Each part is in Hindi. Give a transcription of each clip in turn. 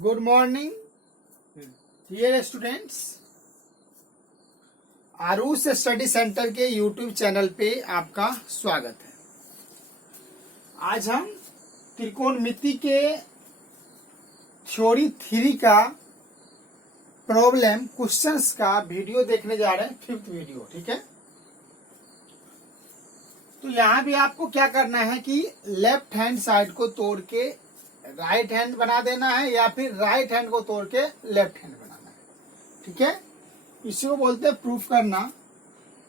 Good morning dear students. Aaru's study centre के यूट्यूब चैनल पे आपका स्वागत है। आज हम त्रिकोणमिति के थ्योरी 3 का प्रॉब्लम क्वेश्चंस का वीडियो देखने जा रहे हैं, 5th वीडियो। ठीक है, तो यहाँ भी आपको क्या करना है कि लेफ्ट हैंड साइड को तोड़ के राइट हैंड बना देना है या फिर राइट हैंड को तोड़ के लेफ्ट हैंड बनाना है। ठीक है, इसी को बोलते हैं प्रूफ करना।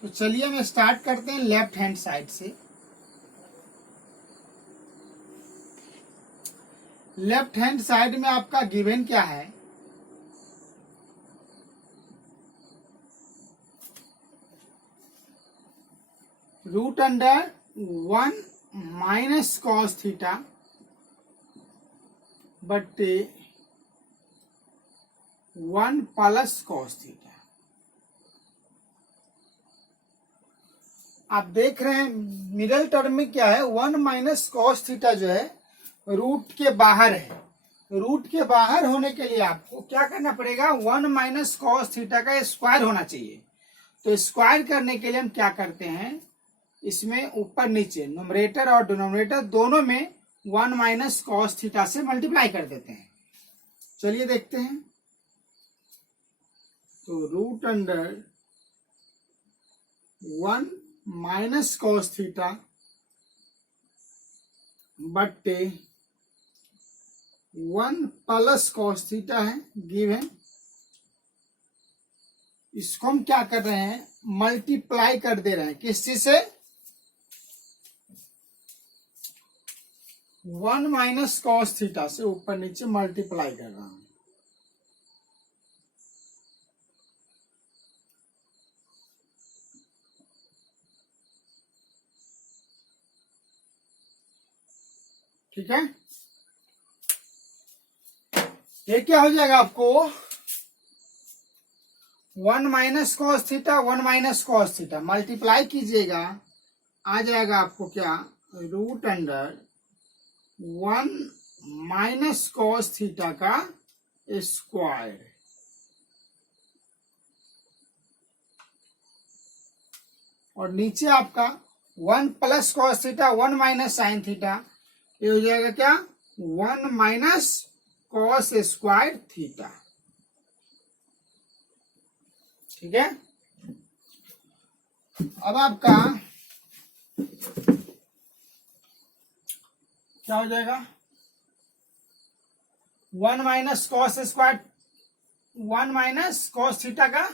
तो चलिए हम स्टार्ट करते हैं लेफ्ट हैंड साइड से। लेफ्ट हैंड साइड में आपका गिवन क्या है, root under 1 minus cos theta बट्टे 1 प्लस कॉस थीटा। आप देख रहे हैं मिडिल टर्म में क्या है, 1 माइनस कॉस थीटा जो है रूट के बाहर है। रूट के बाहर होने के लिए आपको क्या करना पड़ेगा, 1 माइनस कॉस थीटा का स्क्वायर होना चाहिए। तो स्क्वायर करने के लिए हम क्या करते हैं, इसमें ऊपर नीचे न्यूमरेटर और डिनोमिनेटर दोनों में 1 माइनस कॉस थीटा से मल्टीप्लाई कर देते हैं। चलिए देखते हैं। तो root under 1 minus cos theta बट्टे 1 प्लस कॉस थीटा है गिवन। इसको हम क्या कर रहे हैं, मल्टीप्लाई कर दे रहे हैं। किस चीज से, 1 माइनस कॉस थीटा से ऊपर नीचे मल्टीप्लाई कर रहा हूं। ठीक है, ये क्या हो जाएगा आपको, 1 minus cos theta 1 minus cos theta multiply कीजिएगा, आ जाएगा आपको क्या, root under 1 minus cos theta का स्क्वायर। और नीचे आपका 1 plus cos theta 1 minus sine theta, ये हो जाएगा क्या, 1 माइनस कॉस स्क्वायर थीटा। ठीक है, अब आपका क्या हो जाएगा, 1 minus cos square 1 minus cos theta का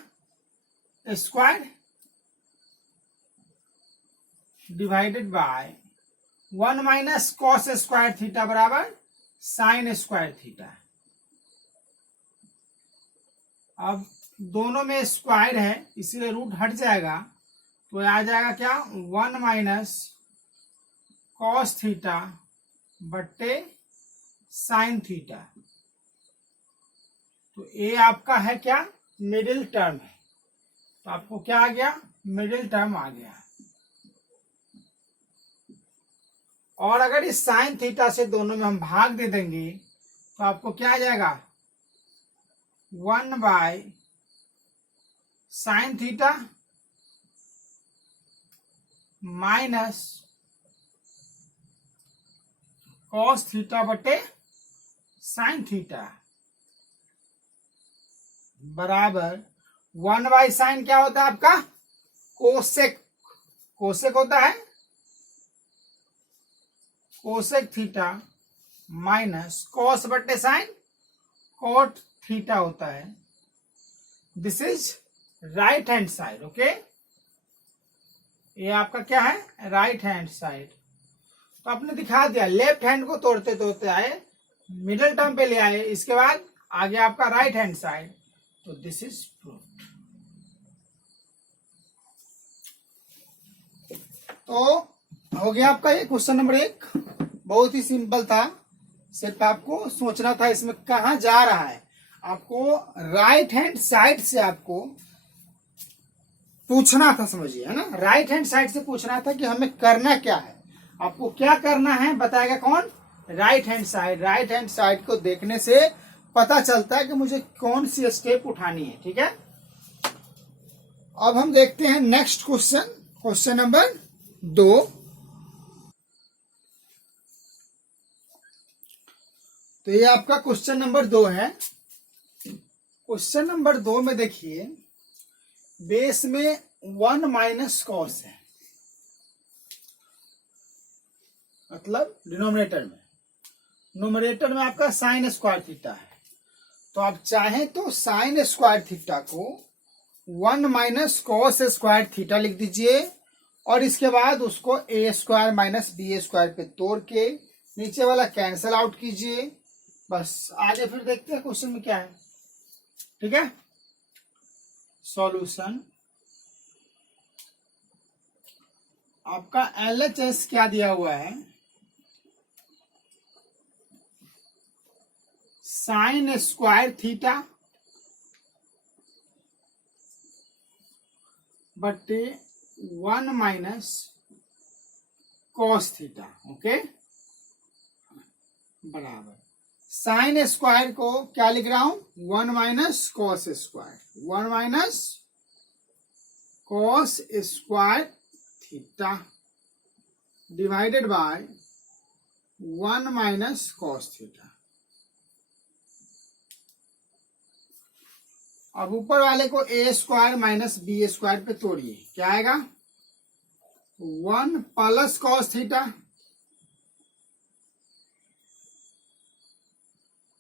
square divided by 1 minus cos square theta बराबर साइन स्क्वायर थीटा। अब दोनों में स्क्वायर है इसीलिए रूट हट जाएगा, तो आ जाएगा क्या, 1 माइनस कॉस थीटा बट्टे साइन थीटा। तो ये आपका है क्या, मिडिल टर्म है। तो आपको क्या आ गया, मिडिल टर्म आ गया। और अगर इस साइन थीटा से दोनों में हम भाग दे देंगे तो आपको क्या आ जाएगा, 1 by sine theta minus cos theta बटे साइन थीटा बराबर 1 बाय साइन क्या होता है आपका, कोसेक। कोसेक होता है कोसेक थीटा माइनस कॉस बटे साइन कॉट थीटा होता है। This is right hand side. Okay, ये आपका क्या है, राइट हैंड साइड। तो आपने दिखा दिया, लेफ्ट हैंड को तोड़ते तोड़ते आए, मिडिल टर्म पे ले आए, इसके बाद आगे आपका राइट हैंड साइड। तो दिस इज प्रूफ। तो हो गया आपका ये क्वेश्चन नंबर 1। बहुत ही सिंपल था, सिर्फ आपको सोचना था इसमें कहां जा रहा है। आपको राइट हैंड साइड से आपको पूछना था, समझिए, है ना। राइट हैंड साइड से पूछना था कि हमें करना क्या है। आपको क्या करना है बताएगा कौन, right hand side. Right hand side को देखने से पता चलता है कि मुझे कौन सी स्टेप उठानी है। ठीक है, अब हम देखते हैं नेक्स्ट क्वेश्चन, क्वेश्चन नंबर 2। तो ये आपका क्वेश्चन नंबर 2 है। क्वेश्चन नंबर 2 में देखिए, बेस में 1 माइनस कॉस है, मतलब डिनोमिनेटर में, न्यूमरेटर में आपका साइन स्क्वायर थीटा है। तो आप चाहें तो साइन स्क्वायर थीटा को 1 माइनस कॉस स्क्वायर थीटा लिख दीजिए और इसके बाद उसको ए स्क्वायर माइनस बी स्क्वायर पे तोड़ के नीचे वाला कैंसल आउट कीजिए। बस आगे फिर देखते हैं क्वेश्चन में क्या है। ठीक है, सॉल्यूशन। आपका LHS क्या दिया हुआ है, साइन स्क्वायर थीटा बटे 1 माइनस कॉस थीटा। ओके, बराबर साइन स्क्वायर को क्या लिख रहा हूं, 1 minus cos square, 1 minus cos square theta divided by 1 minus cos theta. अब ऊपर वाले को A square minus B square पे तोड़िए, क्या आएगा, 1 plus cos theta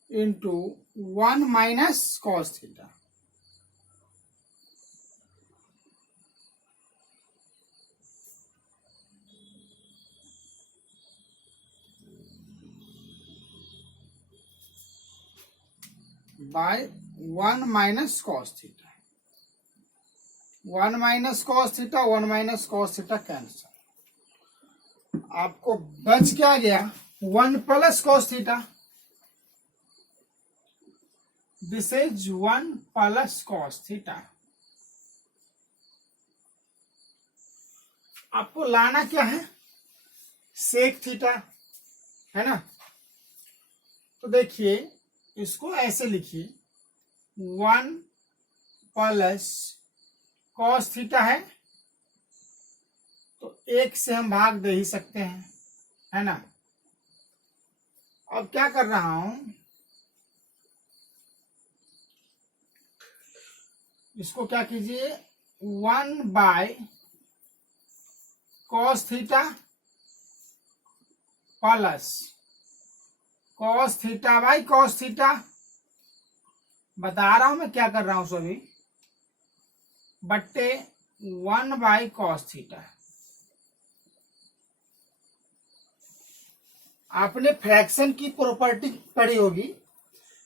into 1 minus cos theta. By 1 minus cos theta, 1 minus cos theta, 1 minus cos theta cancel. आपको बच क्या गया, 1 plus cos theta, this is 1 plus cos theta. आपको लाना क्या है, सेक थीटा, है ना। तो देखिए इसको ऐसे लिखिए, 1 प्लस कॉस थीटा है तो 1 से हम भाग दे ही सकते हैं, है ना। अब क्या कर रहा हूं, इसको क्या कीजिए, 1 by cos theta plus cos theta by cos theta. बता रहा हूं मैं क्या कर रहा हूं सभी, बट्टे 1 बाई कॉस थीटा। आपने फ्रैक्शन की प्रॉपर्टी पढ़ी होगी,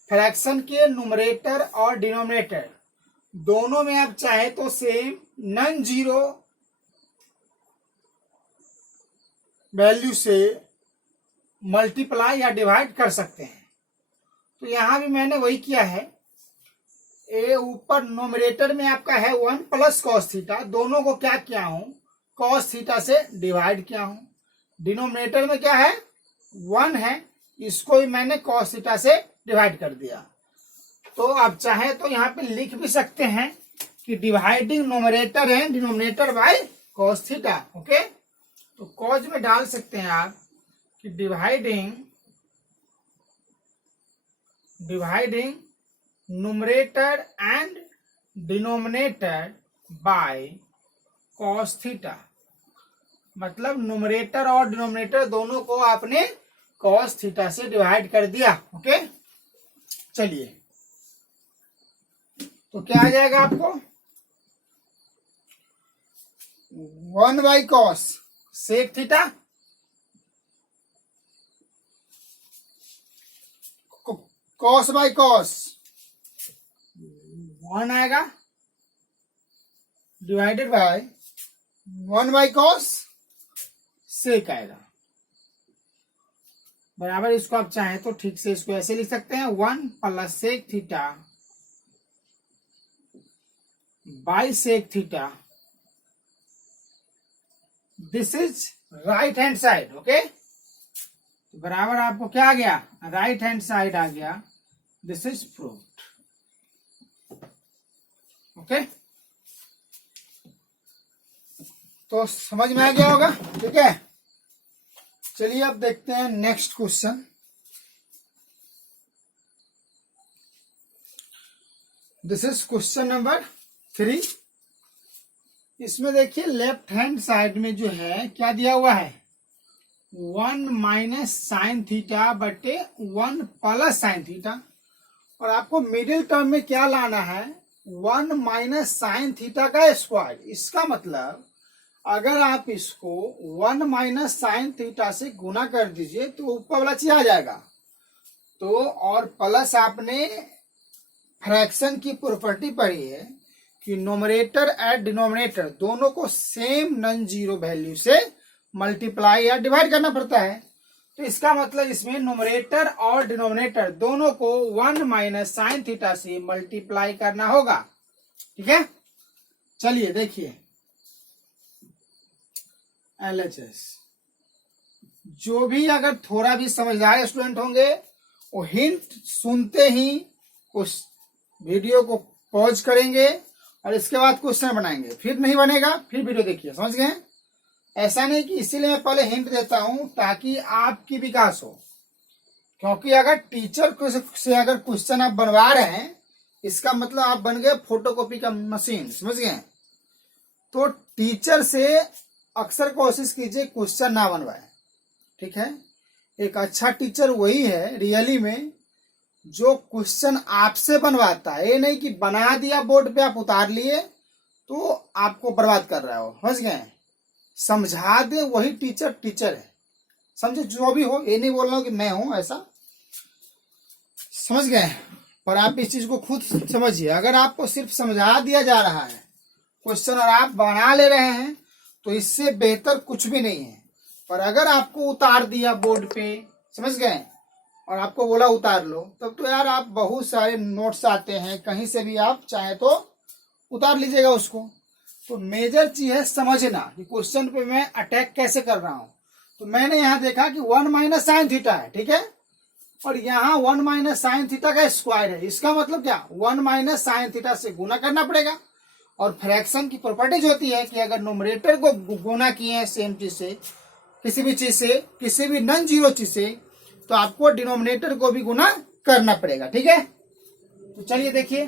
फ्रैक्शन के न्यूमरेटर और डिनोमिनेटर दोनों में आप चाहे तो सेम नॉन जीरो वैल्यू से मल्टीप्लाई या डिवाइड कर सकते हैं। तो यहां भी मैंने वही किया है, ए ऊपर न्यूमरेटर में आपका है 1 प्लस कॉस थीटा, दोनों को क्या किया हूं, कॉस थीटा से डिवाइड किया हूं। डिनोमिनेटर में क्या है, 1 है, इसको भी मैंने कॉस थीटा से डिवाइड कर दिया। तो आप चाहे तो यहाँ पे लिख भी सकते हैं कि डिवाइडिंग न्यूमरेटर है denominator by cos theta. Okay, तो कॉज में डाल सकते हैं आप कि dividing numerator and denominator by cos theta, मतलब न्यूमरेटर और डिनोमिनेटर दोनों को आपने कॉस थीटा से डिवाइड कर दिया। ओके, चलिए तो क्या आ जाएगा आपको, 1 by cos sec theta, cos by cos 1 आएगा, divided by 1 by cos sec आएगा, बराबर। इसको आप चाहें तो ठीक से इसको ऐसे लिख सकते हैं, 1 plus sec theta by sec theta, this is right hand side. Okay, बराबर आपको क्या आ गया, राइट हैंड साइड आ गया दिस इज प्रूव्ड। ओके, तो समझ में आ गया होगा, ठीक है। चलिए अब देखते हैं next question. This is question number 3। इसमें देखिए लेफ्ट हैंड साइड में जो है क्या दिया हुआ है, 1 माइनस साइन थीटा बटे 1 प्लस साइन थीटा, और आपको मिडिल टर्म में क्या लाना है, 1 माइनस साइन थीटा का स्क्वायर। इसका मतलब अगर आप इसको 1 माइनस साइन थीटा से गुना कर दीजिए तो ऊपर वाला चीज आ जाएगा। तो और प्लस आपने फ्रैक्शन की प्रॉपर्टी पढ़ी है कि नोमरेटर एंड डिनोमिनेटर दोनों को सेम नॉन जीरो वैल्यू से मल्टीप्लाई या डिवाइड करना पड़ता है। तो इसका मतलब इसमें नोमरेटर और डिनोमिनेटर दोनों को 1 माइनस साइन थीटा से मल्टीप्लाई करना होगा, ठीक है। चलिए देखिए LHS, जो भी अगर थोड़ा भी समझदार स्टूडेंट होंगे वो हिंट सुनते ही उस वीडियो को पॉज करेंगे और इसके बाद क्वेश्चन बनाएंगे, फिर नहीं बनेगा फिर वीडियो देखिए, समझ गए। ऐसा नहीं कि इसीलिए मैं पहले हिंट देता हूं ताकि आपकी विकास हो, क्योंकि अगर टीचर से अगर क्वेश्चन आप बनवा रहे हैं इसका मतलब आप बन गए फोटोकॉपी का मशीन, समझ गए। तो टीचर से अक्सर कोशिश कीजिए क्वेश्चन ना बनवाए, ठीक है। एक अच्छा टीचर वही है रियली में जो क्वेश्चन आपसे बनवाता है, ये नहीं कि बना दिया बोर्ड पे आप उतार लिए तो आपको बर्बाद कर रहा हो, समझ गए। समझा दे वही टीचर टीचर है, समझे, जो भी हो, ये नहीं बोल रहा हूं कि मैं हूं ऐसा, समझ गए। पर आप इस चीज को खुद समझिए, अगर आपको सिर्फ समझा दिया जा रहा है क्वेश्चन और आप बना ले रहे हैं तो इससे बेहतर कुछ भी नहीं है। पर अगर आपको उतार दिया बोर्ड पे, समझ गए, और आपको बोला उतार लो, तब तो यार आप बहुत सारे नोट्स आते हैं कहीं से भी आप चाहे तो उतार लीजिएगा उसको। तो मेजर चीज है समझना कि क्वेश्चन पे मैं अटैक कैसे कर रहा हूं। तो मैंने यहां देखा कि 1 माइनस साइन थीटा है, ठीक है, और यहाँ 1 माइनस साइन थीटा का स्क्वायर है। इसका मतलब क्या, 1 माइनस साइन थीटा से गुना करना पड़ेगा। और फ्रैक्शन की प्रॉपर्टीज होती है कि अगर नोमरेटर को गुना किए हैं सेम चीज से, किसी भी चीज से, किसी भी नॉन जीरो चीज से, तो आपको डिनोमिनेटर को भी गुना करना पड़ेगा, ठीक है। तो चलिए देखिए,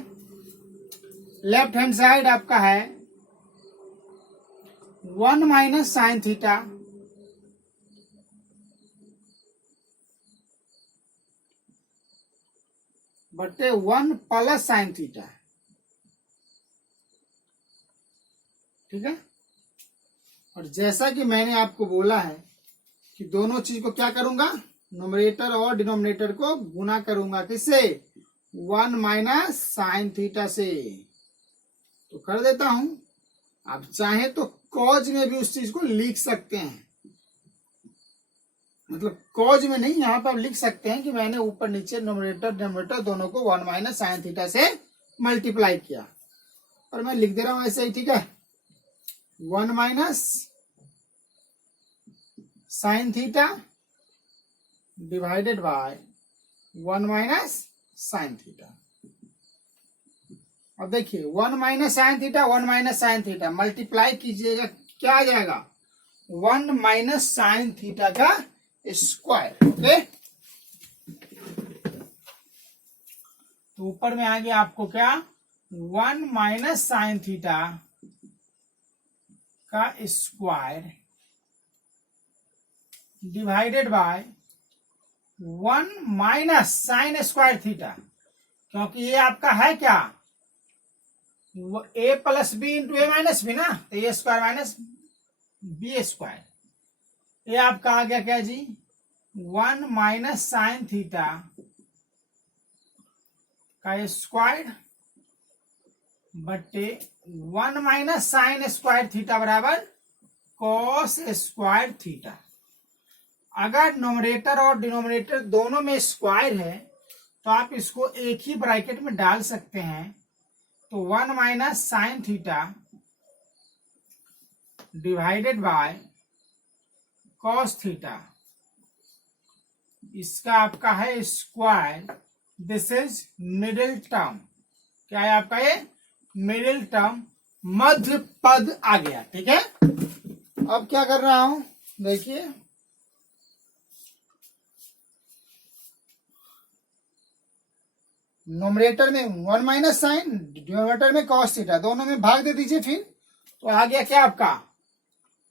लेफ्ट हैंड साइड आपका है 1 माइनस साइन थीटा बटे 1 प्लस साइन थीटा, ठीक है। और जैसा कि मैंने आपको बोला है कि दोनों चीज को क्या करूंगा, नोमिनेटर और डिनोमिनेटर को गुना करूंगा, किससे, 1 माइनस साइन थीटा से। तो कर देता हूं, आप चाहे तो कॉज में भी उस चीज को लिख सकते हैं, मतलब कॉज में नहीं, यहां पर आप लिख सकते हैं कि मैंने ऊपर नीचे नोमिनेटर डिनोमिनेटर दोनों को 1 माइनस साइन थीटा से मल्टीप्लाई किया, और मैं लिख दे रहा हूं ऐसे ही, ठीक है। 1 minus sine theta divided by 1 minus sine theta. अब देखिए 1 minus sine theta 1 minus sine theta multiply कीजिएगा, क्या आ जाएगा, 1 माइनस साइन थीटा का स्क्वायर, ओके। तो ऊपर में आ गया आपको क्या, 1 माइनस साइन थीटा का square divided by 1 minus sine square theta, क्योंकि ये आपका है क्या, ए प्लस बी इंटू ए माइनस बी ना, तो ए स्क्वायर माइनस बी स्क्वायर, ये आपका आ गया क्या जी, 1 माइनस साइन थीटा का स्क्वायर बटे 1 माइनस साइन स्क्वायर थीटा बराबर कॉस स्क्वायर थीटा। अगर नोमिनेटर और डिनोमिनेटर दोनों में स्क्वायर है तो आप इसको एक ही ब्रैकेट में डाल सकते हैं। तो 1 minus sine theta divided by cos theta, इसका आपका है square this is middle term. क्या है आपका ये मिडिल टर्म, मध्य पद आ गया। ठीक है, अब क्या कर रहा हूं, देखिए नोमिनेटर में 1 माइनस साइन, डिनोमिनेटर में कॉस थीटा, दोनों में भाग दे दीजिए फिर, तो आ गया क्या आपका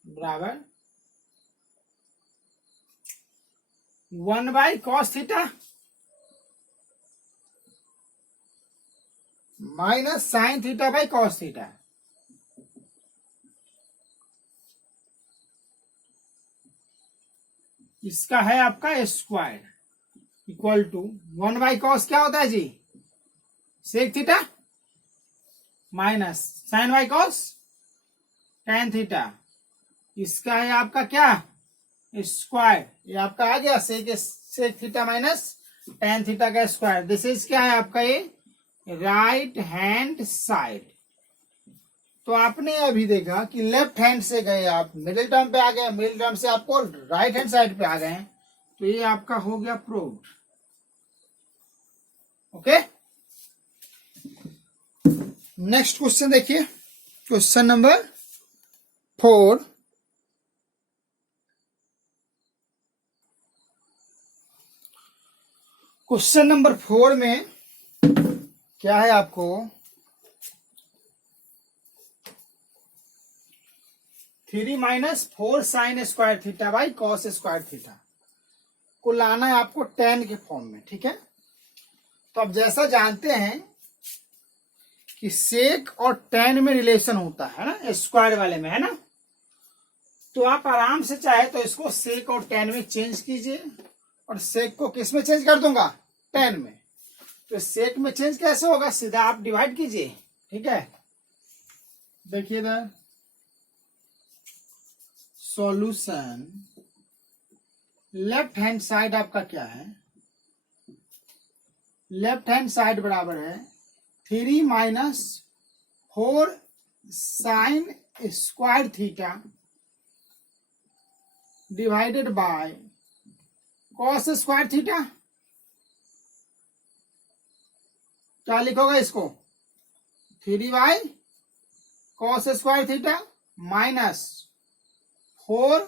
बराबर 1 by cos theta minus sine theta by cos theta. इसका है आपका square equal to 1 by cos क्या होता है जी, sec theta minus sine by cos tan theta. इसका है आपका क्या स्क्वायर, ये आपका आ गया sec theta minus tan theta का स्क्वायर। दिस इज क्या है आपका ये राइट हैंड साइड। तो आपने अभी देखा कि लेफ्ट हैंड से गए आप मिडिल टर्म पे आ गए, मिडिल टर्म से आपको राइट हैंड साइड पे आ गए, तो ये आपका हो गया प्रूव्ड। ओके, नेक्स्ट क्वेश्चन देखिए, क्वेश्चन नंबर 4। क्वेश्चन नंबर 4 में क्या है आपको 3 minus 4 sign square theta by cos square theta को लाना है आपको टेन के फॉर्म में। ठीक है, तो अब जैसा जानते हैं कि सेक और टेन में रिलेशन होता है ना, स्क्वायर वाले में है ना, तो आप आराम से चाहे तो इसको सेक और टेन में चेंज कीजिए, और सेक को किस में चेंज कर दूंगा, टेन में। तो सेक में चेंज कैसे होगा, सीधा आप डिवाइड कीजिए। ठीक है, देखिए इधर सॉल्यूशन, लेफ्ट हैंड साइड आपका क्या है, लेफ्ट हैंड साइड बराबर है 3 minus 4 sign square theta divided by cos square theta. क्या लिखोगे इसको, 3 by cos square theta minus 4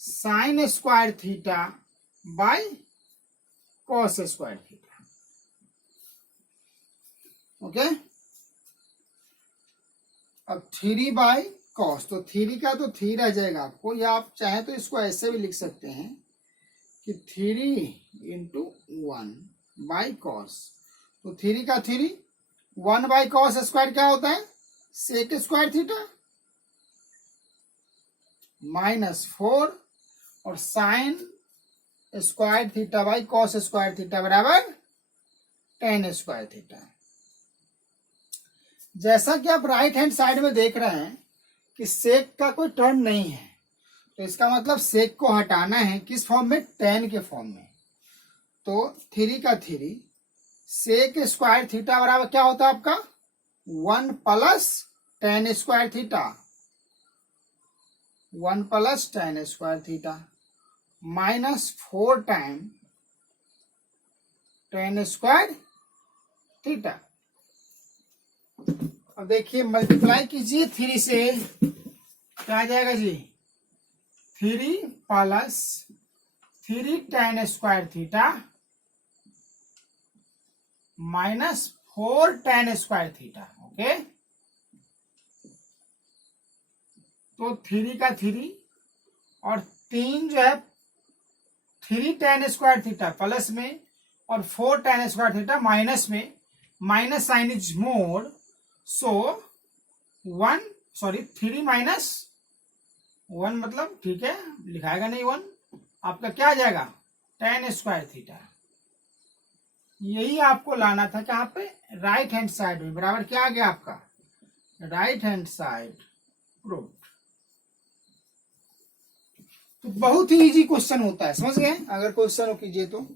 sign square theta by cos square theta. Okay, अब 3 बाई कॉस, तो 3 का तो 3 रह जाएगा आपको, या आप चाहें तो इसको ऐसे भी लिख सकते हैं कि 3 इंटू 1 बाई कॉस। तो 3 का 3, 1 बाई कॉस स्क्वायर क्या होता है, सेक स्क्वायर थीटा माइनस 4 और sign square theta by cos square theta बराबर टेन स्क्वायर थीटा। जैसा कि आप राइट हैंड साइड में देख रहे हैं कि सेक का कोई टर्म नहीं है, तो इसका मतलब सेक को हटाना है किस फॉर्म में, टेन के फॉर्म में। तो 3 का 3, सेक स्क्वायर थीटा बराबर क्या होता है आपका 1 plus ten square theta, 1 plus ten square theta minus 4 time ten square theta. अब देखिए मल्टीप्लाई कीजिए 3 से, क्या आ जाएगा जी 3 plus 3 ten square theta minus 4 tan square theta. Okay, तो 3 का 3 और 3 जो है 3 टेन स्क्वायर थीटा प्लस में और 4 टेन स्क्वायर थीटा माइनस में, minus sine is more, so 3 minus 1 मतलब ठीक है लिखाएगा नहीं 1, आपका क्या आ जाएगा टेन स्क्वायर थीटा। यही आपको लाना था कहाँ पे, राइट हैंड साइड में, बराबर क्या आ गया आपका राइट हैंड साइड प्रूव्ड। तो बहुत ही इजी क्वेश्चन होता है, समझ गए, अगर क्वेश्चन कीजिए तो।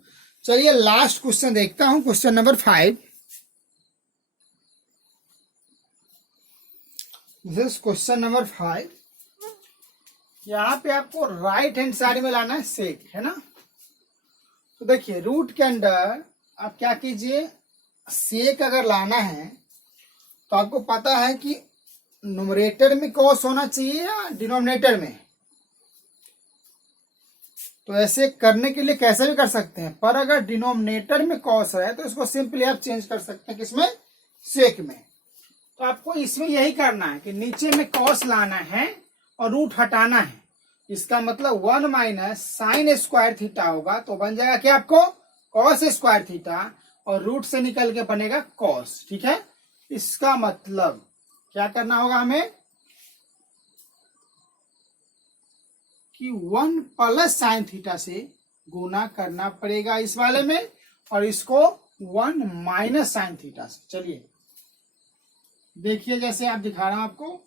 चलिए लास्ट क्वेश्चन देखता हूं, question number 5। This question number 5। यहाँ पे आपको राइट हैंड साइड में लाना है सेक, है ना, तो देखिए रूट के अंदर आप क्या कीजिए, सेक अगर लाना है तो आपको पता है कि न्यूमरेटर में कॉस होना चाहिए या डिनोमिनेटर में। तो ऐसे करने के लिए कैसे भी कर सकते हैं, पर अगर डिनोमिनेटर में कॉस है तो इसको सिंपली आप चेंज कर सकते हैं किसमें, सेक में। तो आपको इसमें यही करना है कि नीचे में कॉस लाना है और रूट हटाना है। इसका मतलब 1 माइनस साइन स्क्वायर थीटा होगा, तो बन जाएगा क्या आपको कॉस स्क्वायर थीटा, और रूट से निकल के बनेगा कॉस। ठीक है, इसका मतलब क्या करना होगा हमें कि 1 प्लस साइन थीटा से गुना करना पड़ेगा इस वाले में, और इसको 1 माइनस साइन थीटा से। चलिए देखिए, जैसे आप दिखा रहा हूं आपको,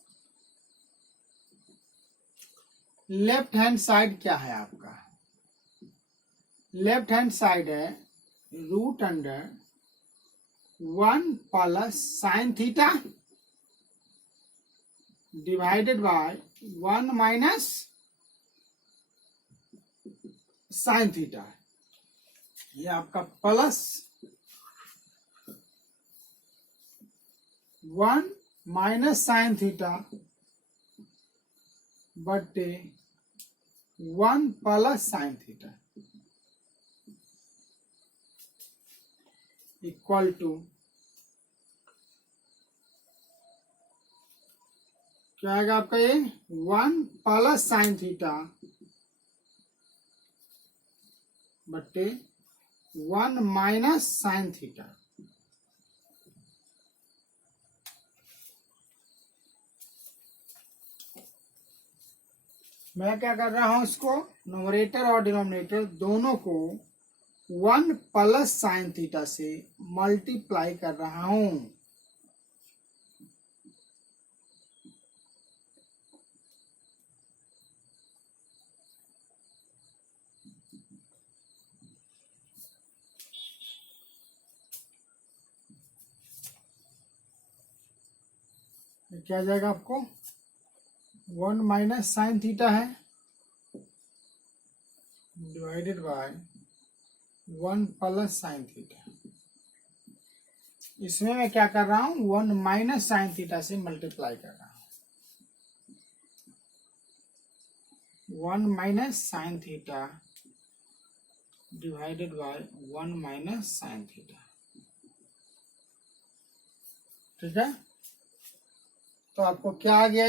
लेफ्ट हैंड साइड क्या है आपका, लेफ्ट हैंड साइड है root under 1 plus sine theta divided by 1 minus sine theta. ये आपका प्लस 1 माइनस साइन थीटा बटे 1 plus sine theta equal to क्या आएगा आपका, ये 1 प्लस साइन थीटा बटे 1 माइनस साइन थीटा। मैं क्या कर रहा हूं, इसको न्यूमरेटर और डिनोमिनेटर दोनों को 1 प्लस साइन थीटा से मल्टीप्लाई कर रहा हूं। क्या जाएगा आपको, 1 माइनस साइन थीटा है divided by 1 plus sine theta. इसमें मैं क्या कर रहा हूं, 1 माइनस साइन थीटा से मल्टीप्लाई कर रहा हूं। 1 minus sine theta divided by 1 minus sine theta. ठीक है, तो आपको क्या आ गया,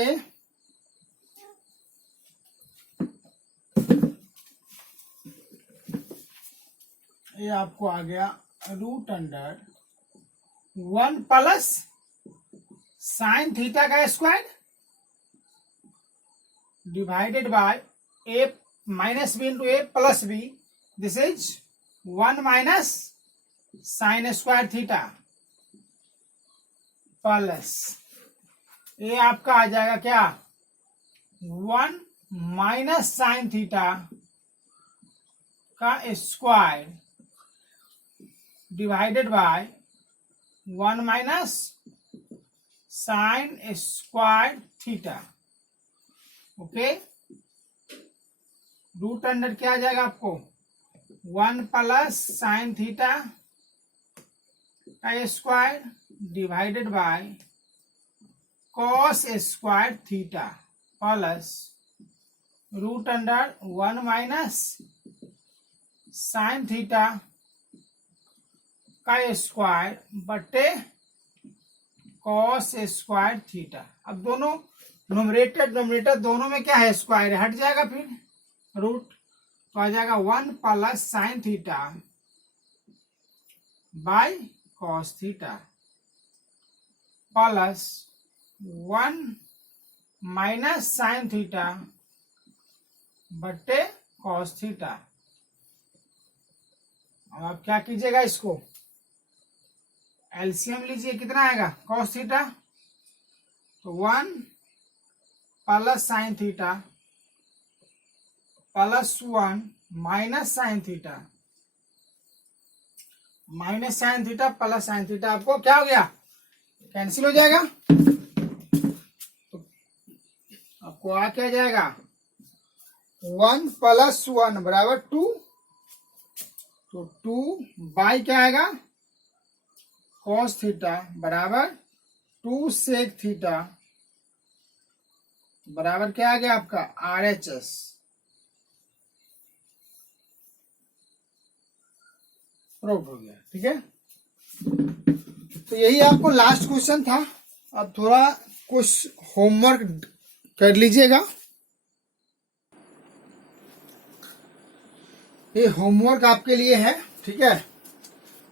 ये आपको आ गया root under 1 plus sine theta का square divided by A minus B into A plus B, this is 1 minus sine square theta plus ये आपका आ जाएगा क्या, 1 माइनस साइन थीटा का square divided by 1 minus sine square theta. Okay, root under क्या आ जाएगा आपको, 1 प्लस साइन थीटा का square divided by cos square theta plus root under 1 minus sine theta का स्क्वायर बटे कॉस स्क्वायर थीटा। अब दोनों न्यूमरेटर डिनोमिनेटर दोनों में क्या है, स्क्वायर हट जाएगा, फिर रूट तो आ जाएगा 1 plus sine theta by cos theta plus 1 minus sine theta बटे कॉस थीटा। अब आप क्या कीजिएगा, इसको एलसीएम लीजिए, कितना आएगा कॉस थीटा, तो 1 plus sine theta plus 1 minus sine theta plus sine theta आपको क्या हो गया, कैंसिल हो जाएगा। तो आपको आ क्या जाएगा, 1 प्लस 1 बराबर 2, तो 2 क्या आएगा, कॉस थीटा बराबर 2 सेक थीटा बराबर क्या आ गया आपका RHS। प्रूव हो गया, ठीक है। तो यही आपको लास्ट क्वेश्चन था। अब थोड़ा कुछ होमवर्क कर लीजिएगा। ये होमवर्क आपके लिए है, ठीक है।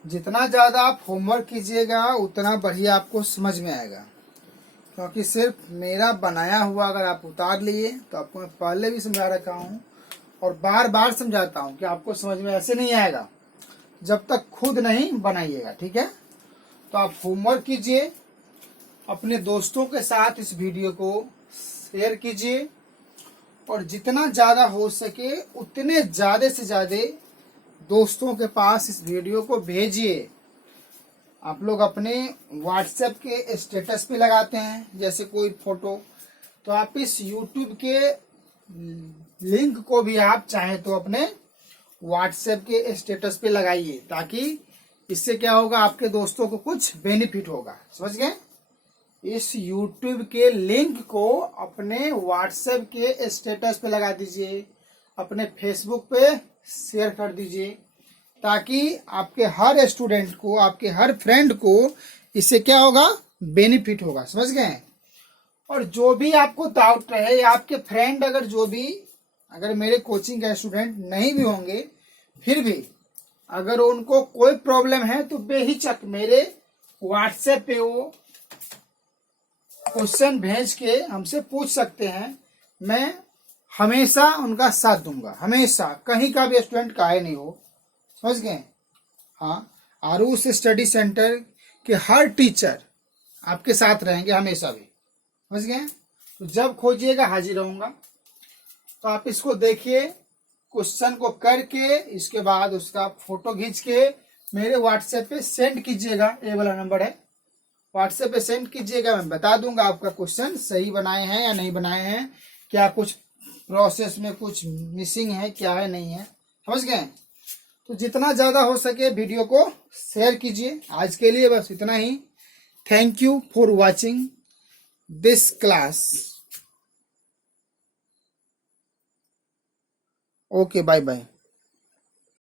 जितना ज्यादा आप होमवर्क कीजिएगा उतना बढ़िया आपको समझ में आएगा, क्योंकि सिर्फ मेरा बनाया हुआ अगर आप उतार लिए तो आपको मैं पहले भी समझा रखा हूँ और बार बार समझाता हूँ कि आपको समझ में ऐसे नहीं आएगा जब तक खुद नहीं बनाइएगा, ठीक है। तो आप होमवर्क कीजिए, अपने दोस्तों के साथ इस वीडियो को शेयर कीजिए और जितना ज्यादा हो सके उतने ज्यादा से ज्यादा दोस्तों के पास इस वीडियो को भेजिए। आप लोग अपने व्हाट्सएप के स्टेटस पे लगाते हैं जैसे कोई फोटो, तो आप इस यूट्यूब के लिंक को भी आप चाहें तो अपने व्हाट्सएप के स्टेटस पे लगाइए, ताकि इससे क्या होगा, आपके दोस्तों को कुछ बेनिफिट होगा। समझ गए। इस यूट्यूब के लिंक को अपने व्हाट्सएप के स्टेटस पे लगा दीजिए, अपने फेसबुक पे शेयर कर दीजिए, ताकि आपके हर स्टूडेंट को, आपके हर फ्रेंड को इससे क्या होगा, बेनिफिट होगा। समझ गए। और जो भी आपको डाउट रहे, आपके फ्रेंड अगर जो भी अगर मेरे कोचिंग के स्टूडेंट नहीं भी होंगे, फिर भी अगर उनको कोई प्रॉब्लम है तो बेहिचक मेरे व्हाट्सएप पे वो क्वेश्चन भेज के हमसे पूछ सकते हैं। मैं हमेशा उनका साथ दूंगा, हमेशा, कहीं का भी स्टूडेंट काहे नहीं हो। समझ गए। हाँ, आरूस स्टडी सेंटर के हर टीचर आपके साथ रहेंगे हमेशा भी। समझ गए। तो जब खोजिएगा हाजिर रहूंगा। तो आप इसको देखिए, क्वेश्चन को करके इसके बाद उसका फोटो खींच के मेरे व्हाट्सएप पे सेंड कीजिएगा। ये वाला नंबर है, व्हाट्सएप पे सेंड कीजिएगा। मैं बता दूंगा आपका क्वेश्चन सही बनाए हैं या नहीं बनाए हैं, क्या कुछ प्रोसेस में कुछ मिसिंग है, क्या है नहीं है। समझ गए। तो जितना ज्यादा हो सके वीडियो को शेयर कीजिए। आज के लिए बस इतना ही। Thank you for watching this class. Okay, bye bye.